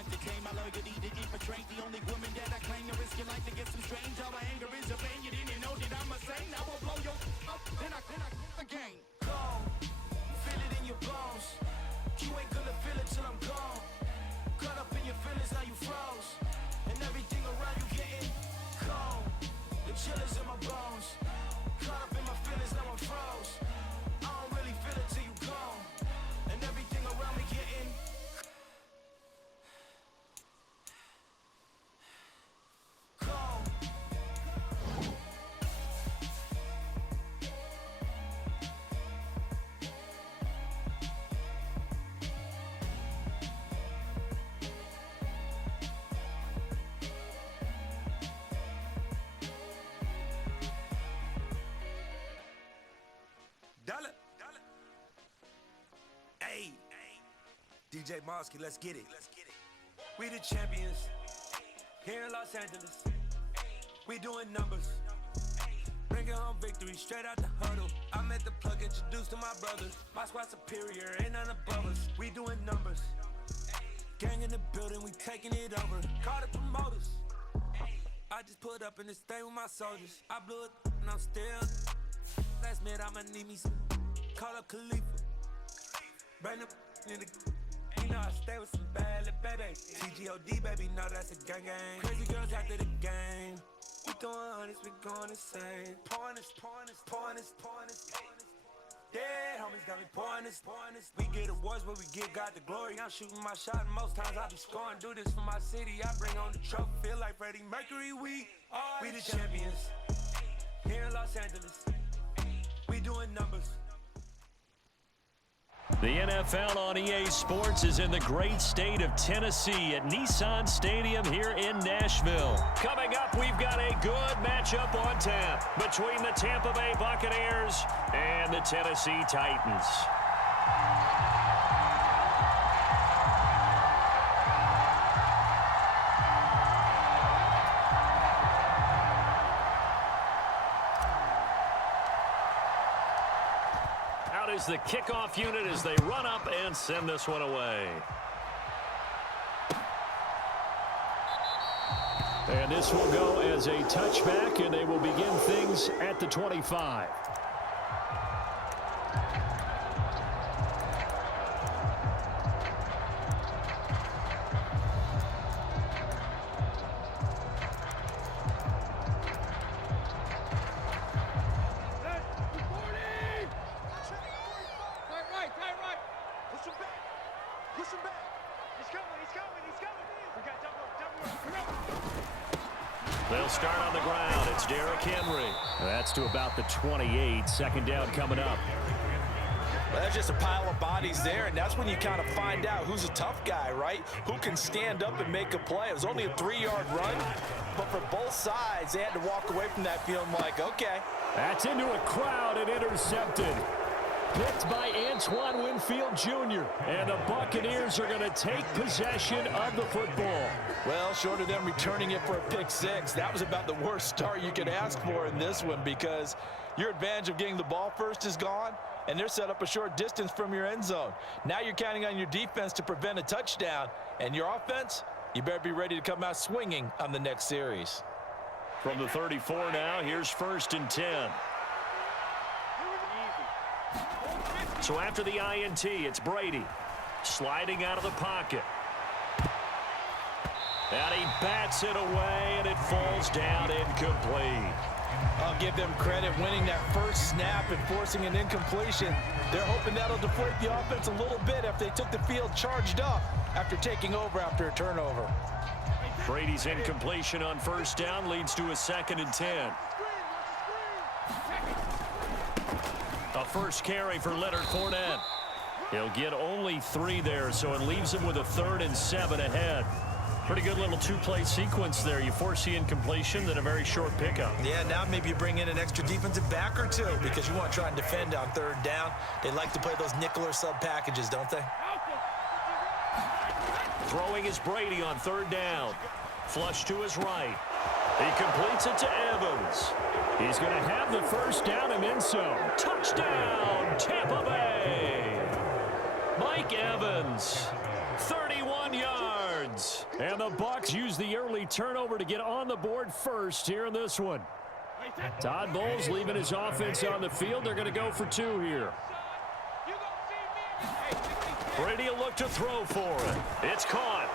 entertain my loyalty to infiltrate. The only woman that I claim to risk your life to get some strange. All my anger is a pain. You didn't know that I'm a saint. I will blow your up, then I again. Gone, feel it in your bones. You ain't gonna feel it till I'm gone. Caught up in your feelings, now you froze. And everything around you getting cold. The chillers in my bones. Caught up in my feelings, now I'm froze. I don't really feel it till you gone. And everything around me getting cold. Dollar. Hey, DJ Mosky, let's get it. We the champions here in Los Angeles. We doing numbers. Bringing home victory straight out the huddle. I'm at the plug, introduced to my brothers. My squad superior, ain't none above us. We doing numbers. Gang in the building, we taking it over. Call the promoters. I just put up in this thing with my soldiers. I blew it and I'm still. Last minute I'ma need me some. Call up Khalifa. Bring the in the. You know I stay with some bad little baby. TGOD baby, know that's a gang gang. Crazy girls after the game. We throwing hundreds, we going insane. Pouring this. Dead homies got me pouring this. We get awards, but we give God the glory. I'm shooting my shot, and most times I be scoring. Do this for my city, I bring on the trophy. Feel like Freddie Mercury, we the champions. Here in Los Angeles, we doing numbers. The NFL on EA Sports is in the great state of Tennessee at Nissan Stadium here in Nashville. Coming up, we've got a good matchup on tap between the Tampa Bay Buccaneers and the Tennessee Titans. Is the kickoff unit as they run up and send this one away. And this will go as a touchback, and they will begin things at the 25. They'll start on the ground. It's Derrick Henry. That's to about the 28. Second down coming up. Well, that's just a pile of bodies there, and that's when you kind of find out who's a tough guy, right? Who can stand up and make a play. It was only a 3-yard run, but for both sides, they had to walk away from that feeling like, okay. That's into a crowd and intercepted. Picked by Antoine Winfield Jr. And the Buccaneers are going to take possession of the football. Well, short of them returning it for a pick six, that was about the worst start you could ask for in this one because your advantage of getting the ball first is gone, and they're set up a short distance from your end zone. Now you're counting on your defense to prevent a touchdown, and your offense, you better be ready to come out swinging on the next series. From the 34 now, here's 1st and 10. So after the INT, it's Brady sliding out of the pocket. And he bats it away, and it falls down incomplete. I'll give them credit winning that first snap and forcing an incompletion. They're hoping that'll deflate the offense a little bit if they took the field charged up after taking over after a turnover. Brady's incompletion on 1st down leads to a 2nd and 10. A first carry for Leonard Fournette. He'll get only 3 there, so it leaves him with a 3rd and 7 ahead. Pretty good little 2-play sequence there. You force the incompletion, then a very short pickup. Yeah, now maybe you bring in an extra defensive back or two because you want to try and defend on 3rd down. They like to play those nickel or sub packages, don't they? Throwing is Brady on 3rd down. Flush to his right. He completes it to Evans. He's going to have the 1st down and then some. Touchdown, Tampa Bay. Mike Evans, 31 21 yards. And the Bucs use the early turnover to get on the board first here in this one. Todd Bowles leaving his offense on the field. They're going to go for 2 here. Brady will look to throw for it. It's caught.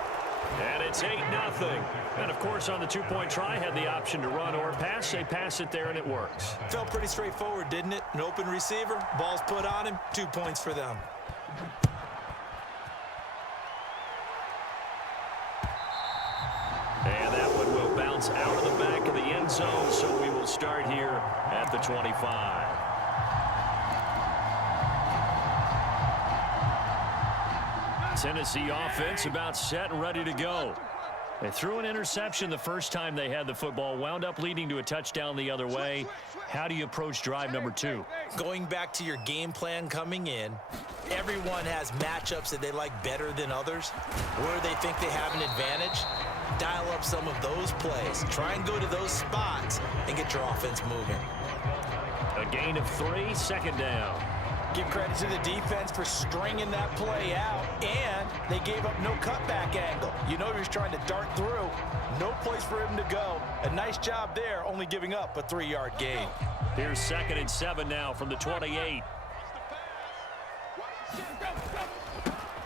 And it's 8-0. And, of course, on the two-point try, had the option to run or pass. They pass it there, and it works. Felt pretty straightforward, didn't it? An open receiver, ball's put on him, 2 points for them. And that one will bounce out of the back of the end zone, so we will start here at the 25. Tennessee offense about set and ready to go. They threw an interception the first time they had the football, wound up leading to a touchdown the other way. How do you approach drive number 2? Going back to your game plan coming in, everyone has matchups that they like better than others. Where they think they have an advantage, dial up some of those plays. Try and go to those spots and get your offense moving. A gain of 3, second down. Give credit to the defense for stringing that play out, and they gave up no cutback angle. You know he was trying to dart through. No place for him to go. A nice job there, only giving up a 3-yard gain. Here's 2nd and 7 now from the 28.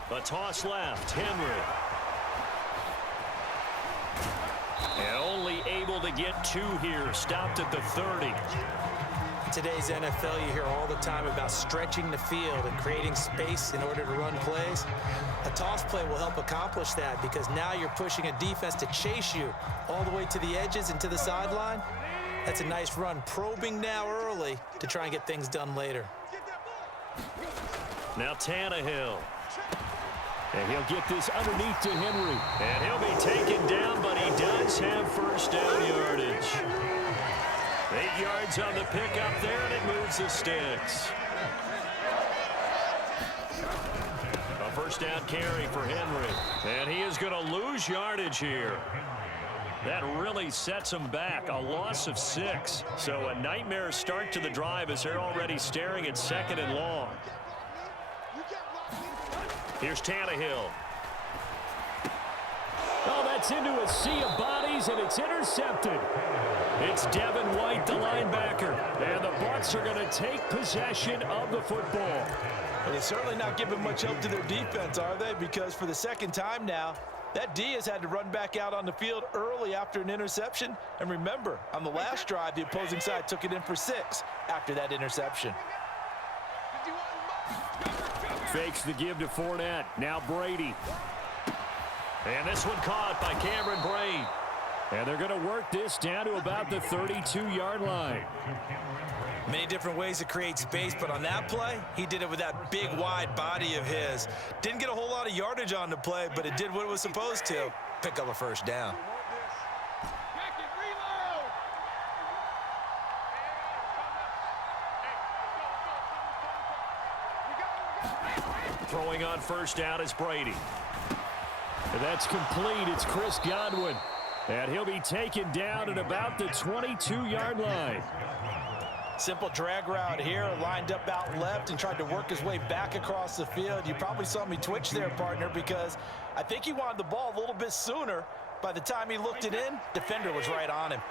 A toss left, Henry. And only able to get 2 here, stopped at the 30. Today's NFL, you hear all the time about stretching the field and creating space in order to run plays. A toss play will help accomplish that because now you're pushing a defense to chase you all the way to the edges and to the sideline. That's a nice run, probing now early to try and get things done later. Now Tannehill. And he'll get this underneath to Henry. And he'll be taken down, but he does have first down yardage. 8 yards on the pickup there, and it moves the sticks. A first down carry for Henry. And he is going to lose yardage here. That really sets him back. A loss of 6. So a nightmare start to the drive as they're already staring at 2nd and long. Here's Tannehill. Oh, that's into a sea of bodies, and it's intercepted. It's Devin White, the linebacker. And the Bucs are going to take possession of the football. Well, they're certainly not giving much help to their defense, are they? Because for the second time now, that D has had to run back out on the field early after an interception. And remember, on the last drive, the opposing side took it in for 6 after that interception. Fakes the give to Fournette. Now Brady. And this one caught by Cameron Brate. And they're going to work this down to about the 32-yard line. Many different ways to create space, but on that play, he did it with that big, wide body of his. Didn't get a whole lot of yardage on the play, but it did what it was supposed to. Pick up a first down. Throwing on first down is Brady. And that's complete. It's Chris Godwin. And he'll be taken down at about the 22-yard line. Simple drag route here, lined up out left and tried to work his way back across the field. You probably saw me twitch there, partner, because I think he wanted the ball a little bit sooner. By the time he looked it in, defender was right on him.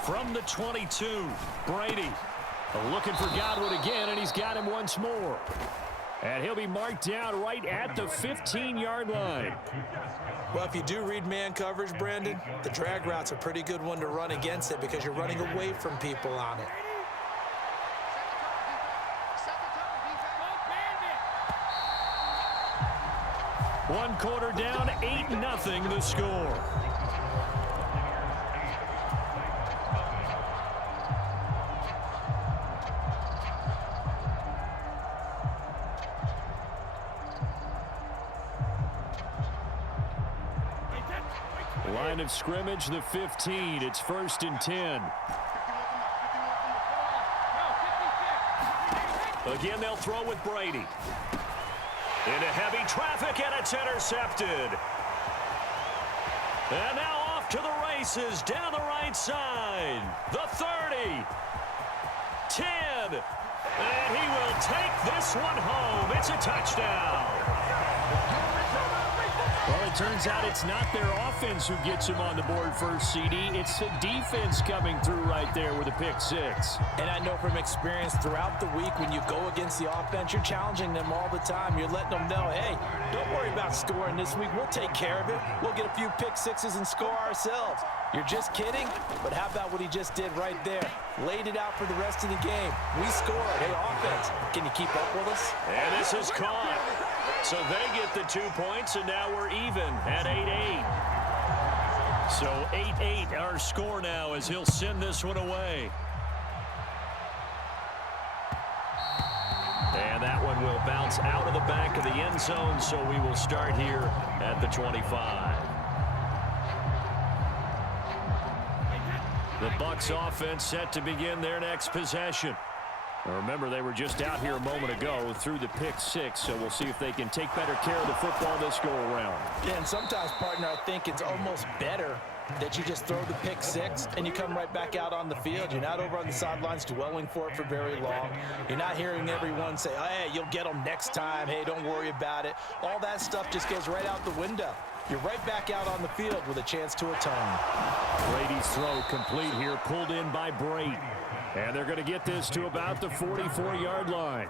From the 22, Brady looking for Godwin again, and he's got him once more. And he'll be marked down right at the 15-yard line. Well, if you do read man coverage, Brandon, the drag route's a pretty good one to run against it because you're running away from people on it. One quarter down, 8-0 the score. Line of scrimmage, the 15. It's 1st and 10. Again, they'll throw with Brady. Into heavy traffic, and it's intercepted. And now off off to the races down the right side. The 30. 10. And he will take this one home. It's a touchdown. Well, it turns out it's not their offense who gets him on the board first, CD. It's the defense coming through right there with a pick six. And I know from experience throughout the week when you go against the offense, you're challenging them all the time. You're letting them know, hey, don't worry about scoring this week. We'll take care of it. We'll get a few pick sixes and score ourselves. You're just kidding? But how about what he just did right there? Laid it out for the rest of the game. We scored. Hey, offense, can you keep up with us? And this is caught. So they get the 2 points, and now we're even at 8-8. So 8-8 our score now as he'll send this one away. And that one will bounce out of the back of the end zone, so we will start here at the 25. The Bucs offense set to begin their next possession. Now remember, they were just out here a moment ago through the pick six, so we'll see if they can take better care of the football this go-around. Yeah, and sometimes, partner, I think it's almost better that you just throw the pick six and you come right back out on the field. You're not over on the sidelines dwelling for it for very long. You're not hearing everyone say, hey, you'll get them next time. Hey, don't worry about it. All that stuff just goes right out the window. You're right back out on the field with a chance to atone. Brady's throw complete here, pulled in by Brady. And they're going to get this to about the 44-yard line.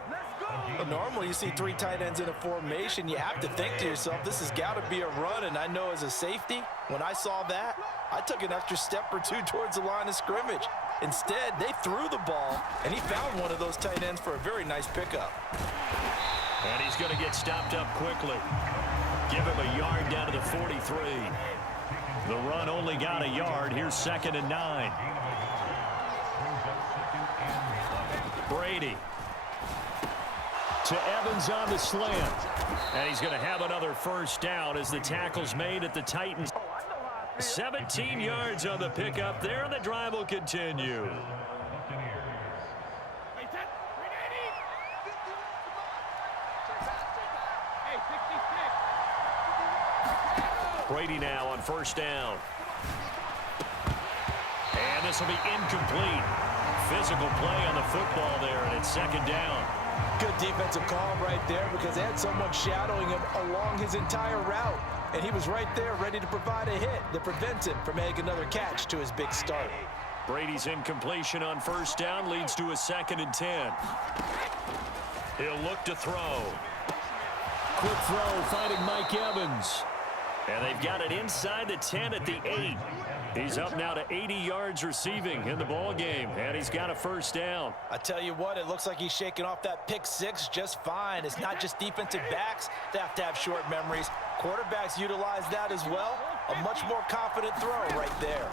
Well, normally you see three tight ends in a formation. You have to think to yourself, this has got to be a run. And I know as a safety, when I saw that, I took an extra step or two towards the line of scrimmage. Instead, they threw the ball, and he found one of those tight ends for a very nice pickup. And he's going to get stopped up quickly. Give him a yard down to the 43. The run only got a yard. Here's 2nd and 9. Brady to Evans on the slant. And he's going to have another first down as the tackle's made at the Titans. 17 yards on the pickup there, and the drive will continue. Brady now on first down. And this will be incomplete. Physical play on the football there, and it's 2nd down. Good defensive call right there because they had someone shadowing him along his entire route. And he was right there ready to provide a hit that prevents him from making another catch to his big start. Brady's incompletion on first down leads to a 2nd and 10. He'll look to throw. Quick throw, finding Mike Evans. And they've got it inside the 10 at the 8. He's up now to 80 yards receiving in the ball game, and he's got a first down. I tell you what, it looks like he's shaking off that pick six just fine. It's not just defensive backs that have to have short memories. Quarterbacks utilize that as well. A much more confident throw right there.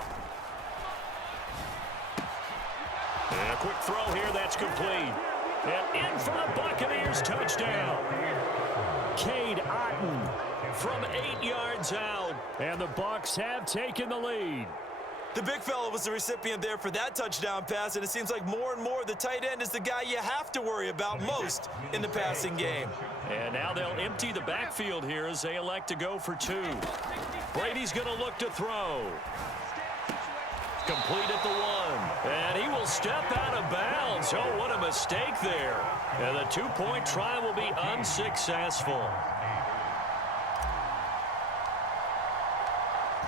And a quick throw here, that's complete. And in for the Buccaneers, touchdown. Cade Otton from 8 yards out, and the Bucs have taken the lead. The big fella was the recipient there for that touchdown pass, and it seems like more and more the tight end is the guy you have to worry about most in the passing game. And now they'll empty the backfield here as they elect to go for 2. Brady's going to look to throw. Complete at the 1. And he will step out of bounds. Oh, what a mistake there. And the 2-point try will be unsuccessful.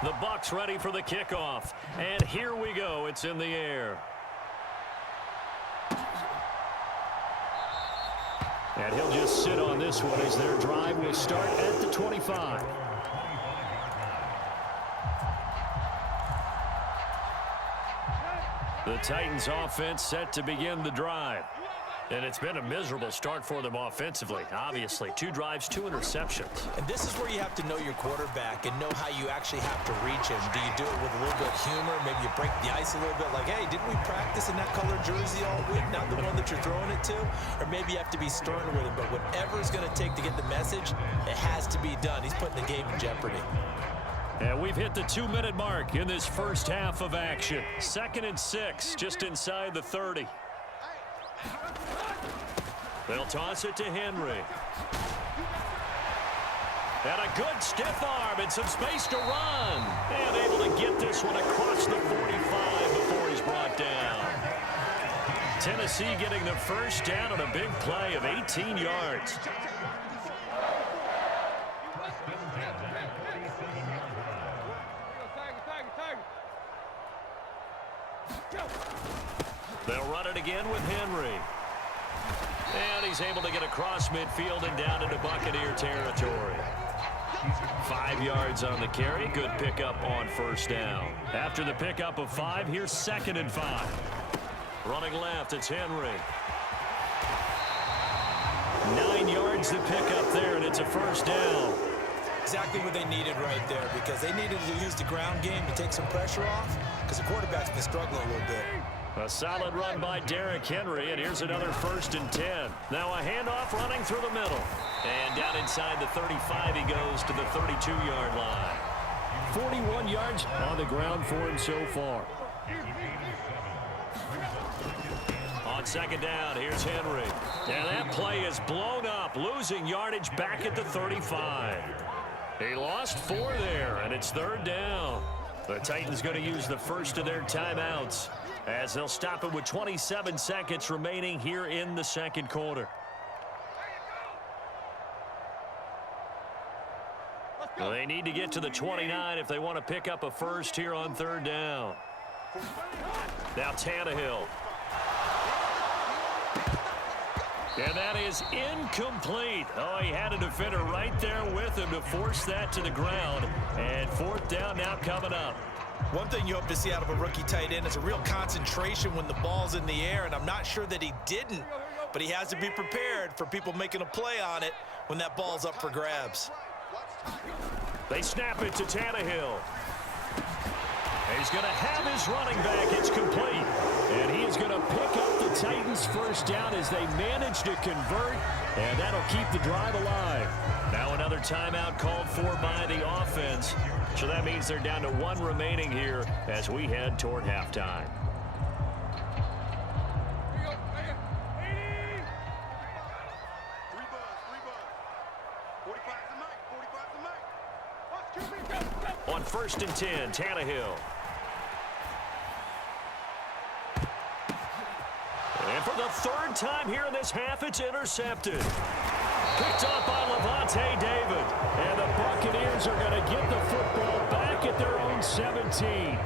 The Bucs ready for the kickoff. And here we go. It's in the air. And he'll just sit on this one as their drive will start at the 25. The Titans offense set to begin the drive. And it's been a miserable start for them offensively. Obviously, 2 drives, 2 interceptions. And this is where you have to know your quarterback and know how you actually have to reach him. Do you do it with a little bit of humor? Maybe you break the ice a little bit like, hey, didn't we practice in that color jersey all week? Not the one that you're throwing it to? Or maybe you have to be stern with him. But whatever it's going to take to get the message, it has to be done. He's putting the game in jeopardy. And we've hit the 2-minute mark in this first half of action. 2nd and 6, just inside the 30. They'll toss it to Henry. And a good stiff arm and some space to run. And able to get this one across the 45 before he's brought down. Tennessee getting the first down on a big play of 18 yards. They'll run it again with Henry. And he's able to get across midfield and down into Buccaneer territory. 5 yards on the carry. Good pickup on first down. After the pickup of 5, here's 2nd and 5. Running left, it's Henry. 9 yards to pick up there, and it's a first down. Exactly what they needed right there, because they needed to use the ground game to take some pressure off, because the quarterback's been struggling a little bit. A solid run by Derrick Henry, and here's another 1st and 10. Now a handoff running through the middle. And down inside the 35, he goes to the 32-yard line. 41 yards on the ground for him so far. On 2nd down, here's Henry. And that play is blown up, losing yardage back at the 35. He lost 4 there, and it's 3rd down. The Titans going to use the first of their timeouts, as they'll stop it with 27 seconds remaining here in the 2nd quarter. Well, they need to get to the 29 if they want to pick up a first here on 3rd down. Now Tannehill. And that is incomplete. Oh, he had a defender right there with him to force that to the ground. And 4th down now coming up. One thing you hope to see out of a rookie tight end is a real concentration when the ball's in the air, and I'm not sure that he didn't, but he has to be prepared for people making a play on it when that ball's up for grabs. They snap it to Tannehill. He's going to have his running back. It's complete. And he is going to pick up the Titans' first down as they manage to convert, and that'll keep the drive alive. Now another timeout called for by the offense. So that means they're down to 1 remaining here as we head toward halftime. On 1st and 10, Tannehill. And for the 3rd time here in this half, it's intercepted. Picked up by Levante David. And the Buccaneers are going to get the football back at their own 17.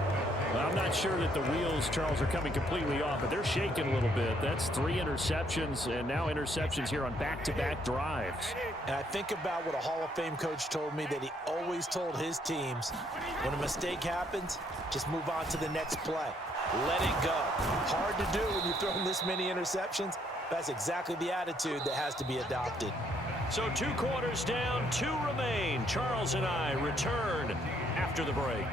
Well, I'm not sure that the wheels, Charles, are coming completely off, but they're shaking a little bit. That's 3 interceptions, and now interceptions here on back-to-back drives. And I think about what a Hall of Fame coach told me, that he always told his teams, when a mistake happens, just move on to the next play. Let it go. Hard to do when you've thrown this many interceptions. That's exactly the attitude that has to be adopted. So 2 quarters down, 2 remain. Charles and I return after the break.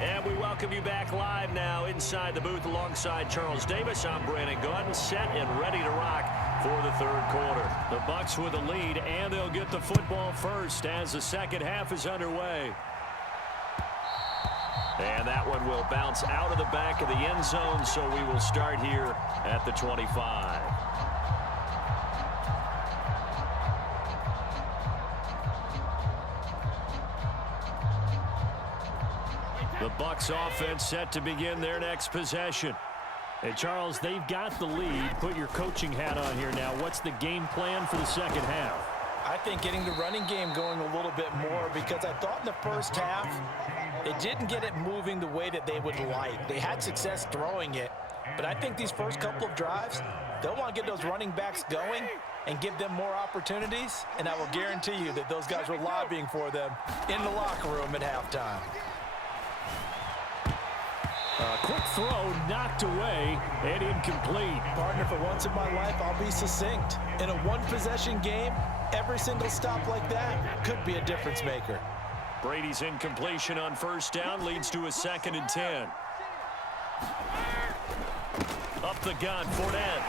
And we welcome you back live now inside the booth alongside Charles Davis. I'm Brandon Gaudin, set and ready to rock for the 3rd quarter. The Bucs with a lead, and they'll get the football first as the 2nd half is underway. And that one will bounce out of the back of the end zone, so we will start here at the 25. The Bucs offense set to begin their next possession. Hey, Charles, they've got the lead. Put your coaching hat on here now. What's the game plan for the 2nd half? I think getting the running game going a little bit more, because I thought in the 1st half, they didn't get it moving the way that they would like. They had success throwing it, but I think these first couple of drives, they'll want to get those running backs going and give them more opportunities, and I will guarantee you that those guys were lobbying for them in the locker room at halftime. A quick throw knocked away and incomplete. Partner, for once in my life, I'll be succinct. In a 1-possession game, every single stop like that could be a difference maker. Brady's incompletion on 1st down leads to a 2nd and 10. Up the gun, Fournette.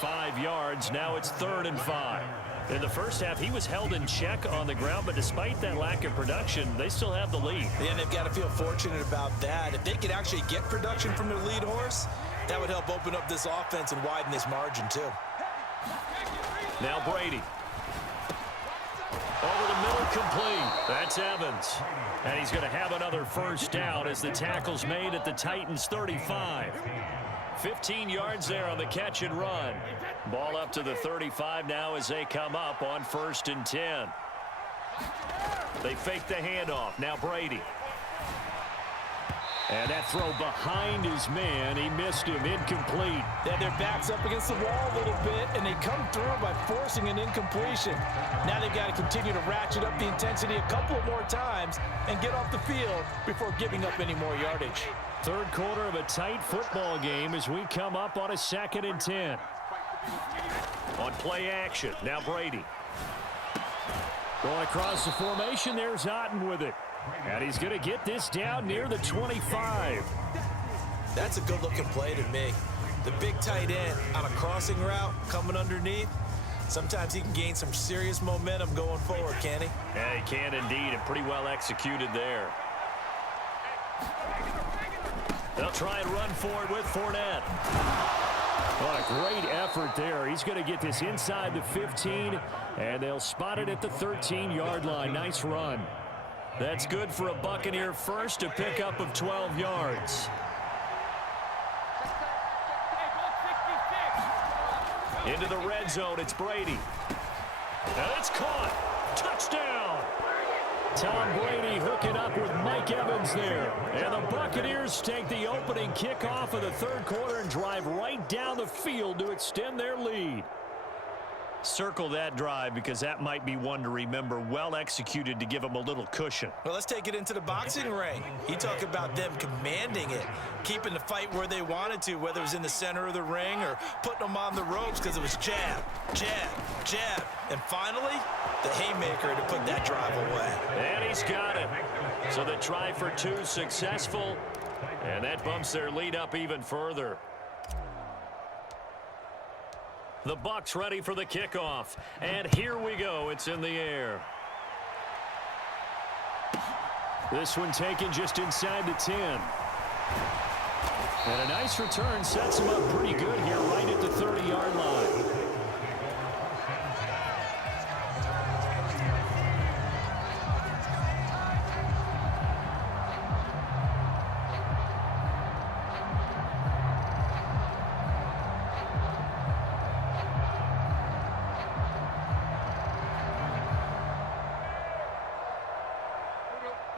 Five yards, now it's 3rd and 5. In the 1st half, he was held in check on the ground, but despite that lack of production, they still have the lead. Yeah, they've got to feel fortunate about that. If they could actually get production from their lead horse, that would help open up this offense and widen this margin, too. Now Brady. Over the incomplete. That's Evans. And he's going to have another first down as the tackle's made at the Titans' 35. 15 yards there on the catch and run. Ball up to the 35 now as they come up on 1st and 10. They fake the handoff. Now Brady. And that throw behind his man. He missed him. Incomplete. Then their backs up against the wall a little bit, and they come through by forcing an incompletion. Now they've got to continue to ratchet up the intensity a couple of more times and get off the field before giving up any more yardage. Third quarter of a tight football game as we come up on a 2nd and 10. On play action. Now Brady. Going across the formation. There's Otten with it. And he's going to get this down near the 25. That's a good-looking play to me. The big tight end on a crossing route coming underneath. Sometimes he can gain some serious momentum going forward, can he? Yeah, he can indeed, and pretty well executed there. They'll try and run forward with Fournette. What a great effort there. He's going to get this inside the 15, and they'll spot it at the 13-yard line. Nice run. That's good for a Buccaneer first, a pickup of 12 yards. Into the red zone, it's Brady. And it's caught. Touchdown. Tom Brady hooking up with Mike Evans there. And the Buccaneers take the opening kickoff of the third quarter and drive right down the field to extend their lead. Circle that drive because that might be one to remember. Well executed to give them a little cushion. Well, let's take it into the boxing ring. You talk about them commanding it, keeping the fight where they wanted to, whether it was in the center of the ring or putting them on the ropes because it was jab, jab, jab. And finally, the haymaker to put that drive away. And he's got it. So the try for two successful, and that bumps their lead up even further. The Bucs ready for the kickoff. And here we go. It's in the air. This one taken just inside the 10. And a nice return sets him up pretty good here right at the 30-yard line.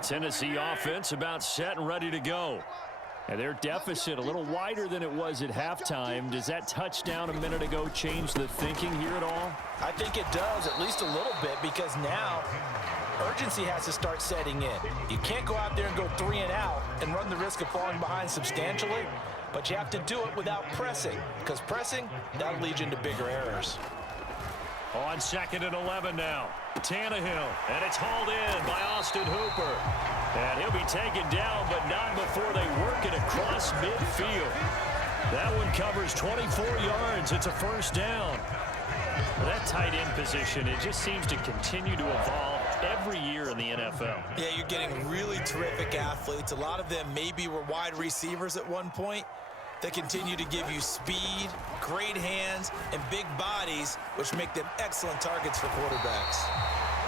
Tennessee offense about set and ready to go. And their deficit a little wider than it was at halftime. Does that touchdown a minute ago change the thinking here at all? I think it does, at least a little bit, because now urgency has to start setting in. You can't go out there and go 3 and out and run the risk of falling behind substantially, but you have to do it without pressing, because pressing, that'll lead you into bigger errors. On 2nd and 11 now. Tannehill, and it's hauled in by Austin Hooper. And he'll be taken down, but not before they work it across midfield. That one covers 24 yards. It's a first down. That tight end position, it just seems to continue to evolve every year in the NFL. Yeah, you're getting really terrific athletes. A lot of them maybe were wide receivers at one point. They continue to give you speed, great hands, and big bodies, which make them excellent targets for quarterbacks.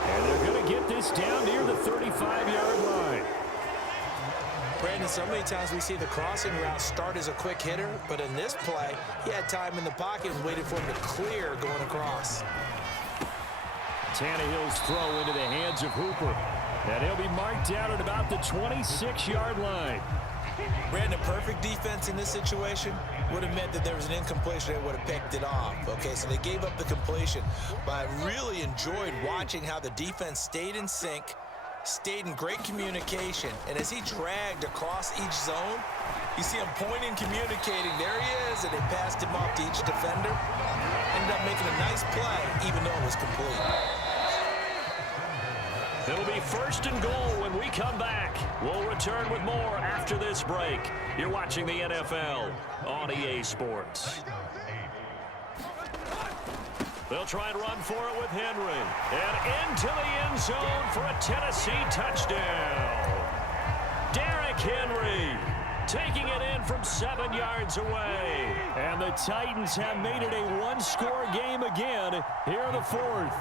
And they're going to get this down near the 35-yard line. Brandon, so many times we see the crossing route start as a quick hitter, but in this play, he had time in the pocket and waited for him to clear going across. Tannehill's throw into the hands of Hooper. And he'll be marked down at about the 26-yard line. Brandon, perfect defense in this situation would have meant that there was an incompletion. They would have picked it off. Okay, so they gave up the completion. But I really enjoyed watching how the defense stayed in sync, stayed in great communication. And as he dragged across each zone, you see him pointing, communicating. There he is, and they passed him off to each defender. Ended up making a nice play, even though it was complete. It'll be 1st and goal when we come back. We'll return with more after this break. You're watching the NFL on EA Sports. They'll try and run for it with Henry. And into the end zone for a Tennessee touchdown. Derrick Henry taking it in from 7 yards away. And the Titans have made it a one-score game again here in the fourth.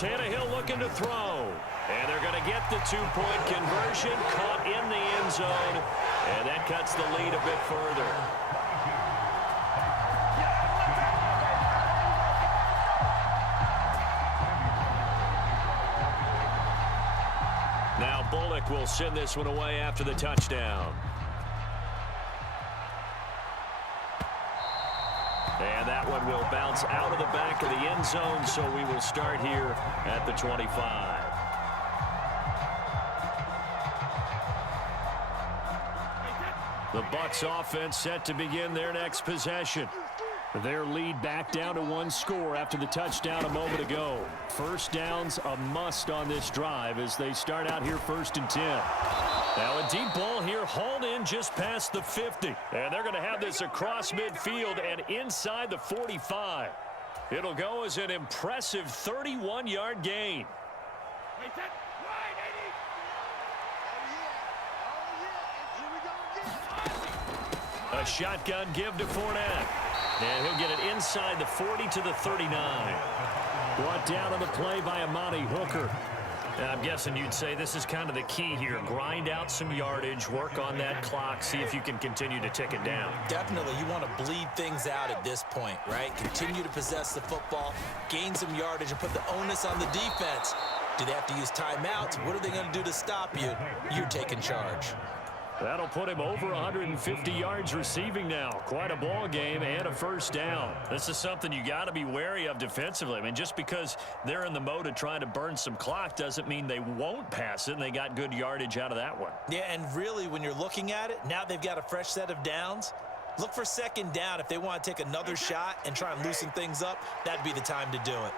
Tannehill looking to throw. And they're going to get the two-point conversion, caught in the end zone, and that cuts the lead a bit further. Now Bullock will send this one away after the touchdown. And that one will bounce out of the back of the end zone, so we will start here at the 25. The Bucs offense set to begin their next possession. Their lead back down to one score after the touchdown a moment ago. First down's a must on this drive as they start out here 1st and 10. Now a deep ball here hauled in just past the 50. And they're going to have this across midfield and inside the 45. It'll go as an impressive 31-yard gain. A shotgun give to Fournette. And he'll get it inside the 40 to the 39. Brought down on the play by Amani Hooker. I'm guessing you'd say this is kind of the key here. Grind out some yardage, work on that clock, see if you can continue to tick it down. Definitely. You want to bleed things out at this point, right? Continue to possess the football, gain some yardage, and put the onus on the defense. Do they have to use timeouts? What are they going to do to stop you? You're taking charge. That'll put him over 150 yards receiving now. Quite a ball game and a first down. This is something you got to be wary of defensively. I mean, just because they're in the mode of trying to burn some clock doesn't mean they won't pass it, and they got good yardage out of that one. Yeah, and really, when you're looking at it, now they've got a fresh set of downs. Look for second down. If they want to take another shot and try and loosen things up, that'd be the time to do it.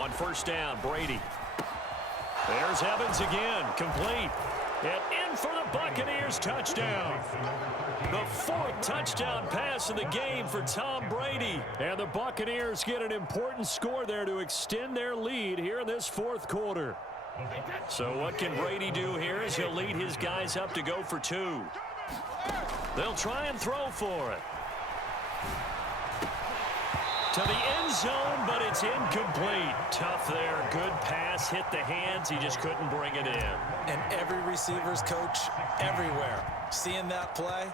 On first down, Brady. There's Evans again, complete. And in for the Buccaneers, touchdown. The 4th touchdown pass of the game for Tom Brady. And the Buccaneers get an important score there to extend their lead here in this 4th quarter. So what can Brady do here as he'll lead his guys up to go for 2. They'll try and throw for it. To the end zone, but it's incomplete. Tough there. Good pass. Hit the hands. He just couldn't bring it in. And every receiver's coach everywhere. Seeing that play,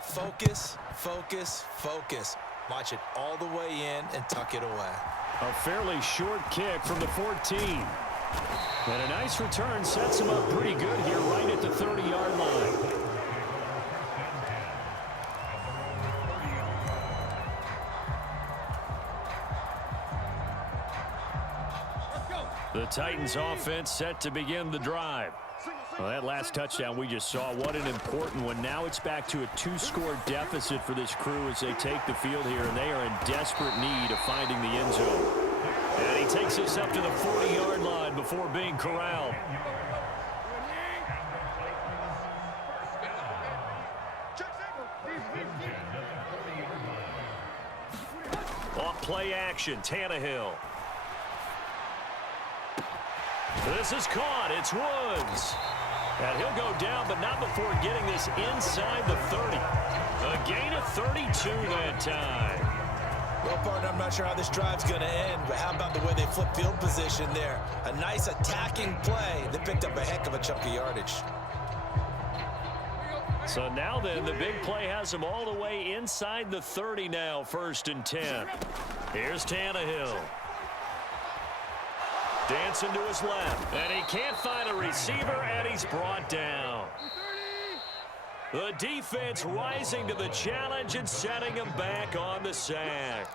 focus, focus, focus. Watch it all the way in and tuck it away. A fairly short kick from the 14. And a nice return sets him up pretty good here right at the 30-yard line. The Titans offense set to begin the drive. Well, that last touchdown we just saw, what an important one. Now it's back to a 2-score deficit for this crew as they take the field here, and they are in desperate need of finding the end zone. And he takes us up to the 40-yard line before being corralled. Off play action, Tannehill. This is caught. It's Woods. And he'll go down, but not before getting this inside the 30. A gain of 32 that time. Well, partner, I'm not sure how this drive's going to end, but how about the way they flip field position there? A nice attacking play that picked up a heck of a chunk of yardage. So now then, the big play has him all the way inside the 30 now, 1st and 10. Here's Tannehill. Dancing to his left, and he can't find a receiver, and he's brought down. The defense rising to the challenge and setting him back on the sack.